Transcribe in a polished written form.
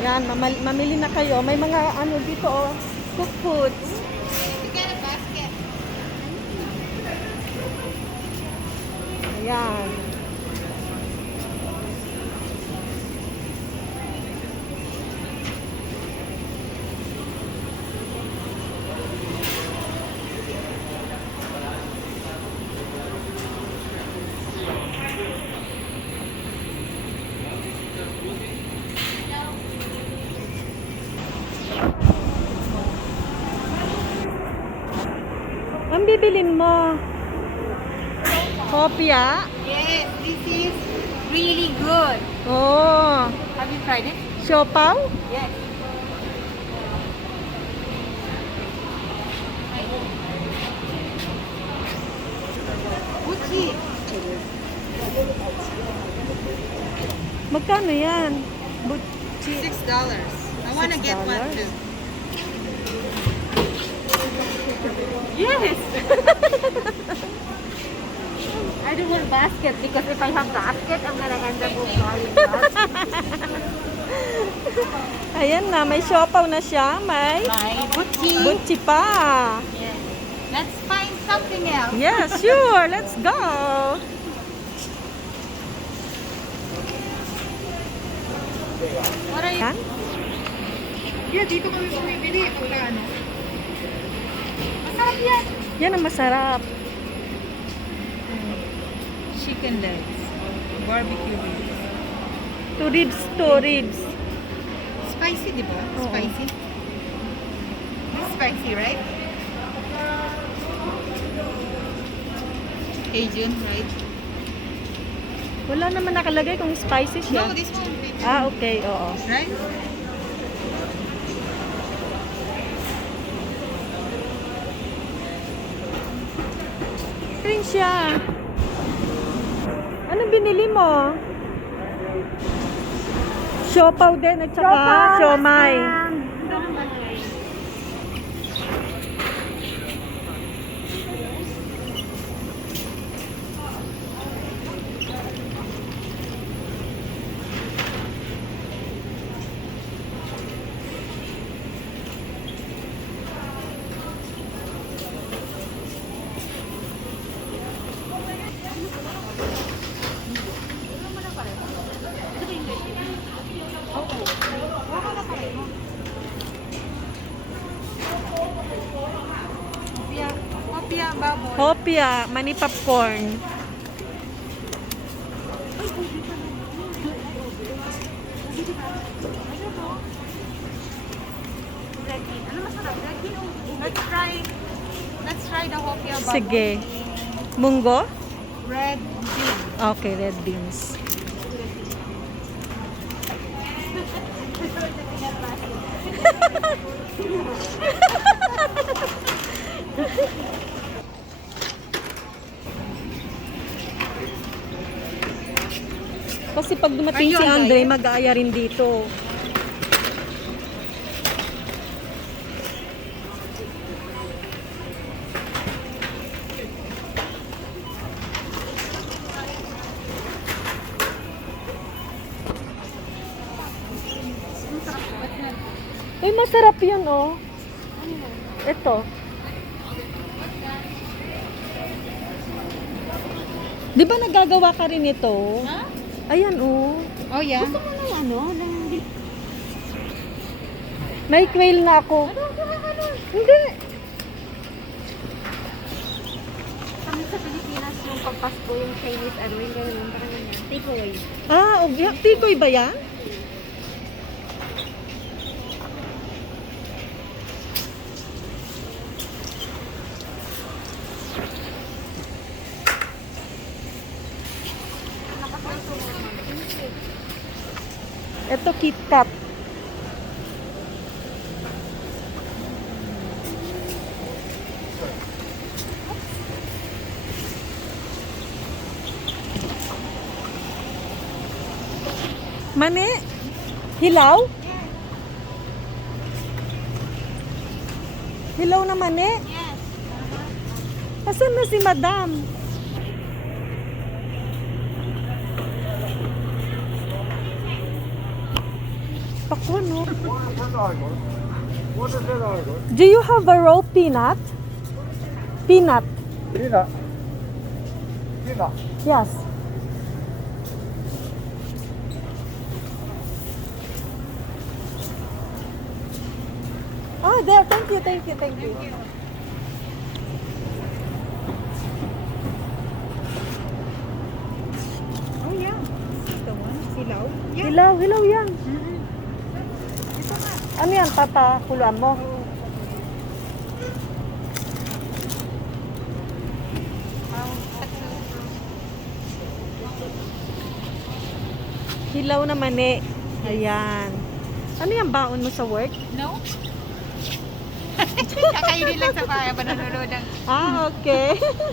Yan, mamili na kayo. May mga ano dito, oh, cook foods. Ayan. Ang bibilin mo? Kopya? Yes, this is really good. Oh. Have you tried it? Siopaw? Yes. Gucci. Magkano yan? Butchi. $6. I wanna get one $6? too. Yes. I don't want basket because if I have basket, I'm gonna end up with buying that. Ayan na, may siopaw na siya. May My Gucci. butchi pa. Yes. Let's find something else. Yeah, sure. Let's go. What are you? Yan. Yeah, dito kami bumibili. Pagka ano. Masarap yan. Yan ang masarap. Chicken legs. Barbecue ribs. Two ribs. Spicy, di ba? Oo. Spicy. This is spicy, right? Cajun, right? Wala naman nakalagay kung spicy siya. No, this one. Cajun. Ah, okay. Oo. Right? Rin siya. Anong binili mo? Siopaw din at saka siomay. Hopia, baboy. Hopia, mani popcorn. Ano masarap? Let's try the hopia baboy. Sige. Munggo? Red bean. Okay, red beans. Kasi pag dumating si Andre, mag-aaya rin dito. Uy, masarap yan, oh. Ito. Di ba nagagawa ka rin ito? Ha? Ayan, oh. Oh, yeah. Gusto mo ng ano? May quail na ako. Ano? Hindi. Kami sa Pilipinas yung pagpasko, yung Chinese, ano, yung gano'n, parang ganyan. Takeaway. Ah, okay. Tikoy ba yan? Ito, KitKat. Mani? Hilaw? Hilaw na mani? Yes. Asan na si Madam? Pakwan, no? What is that article? Do you have a raw peanut? Peanut. Peanut. Peanut. Yes. Oh, there. Thank you, thank you, thank you. Oh yeah. This is the one. Silaw. Hilaw, hilaw yan. Ano yan, papakuluan mo? Hilaw na mani. Ayan. Ano yung baon mo sa work? No? Kakainin lang sa bahay. Nanonood ng Ah, okay.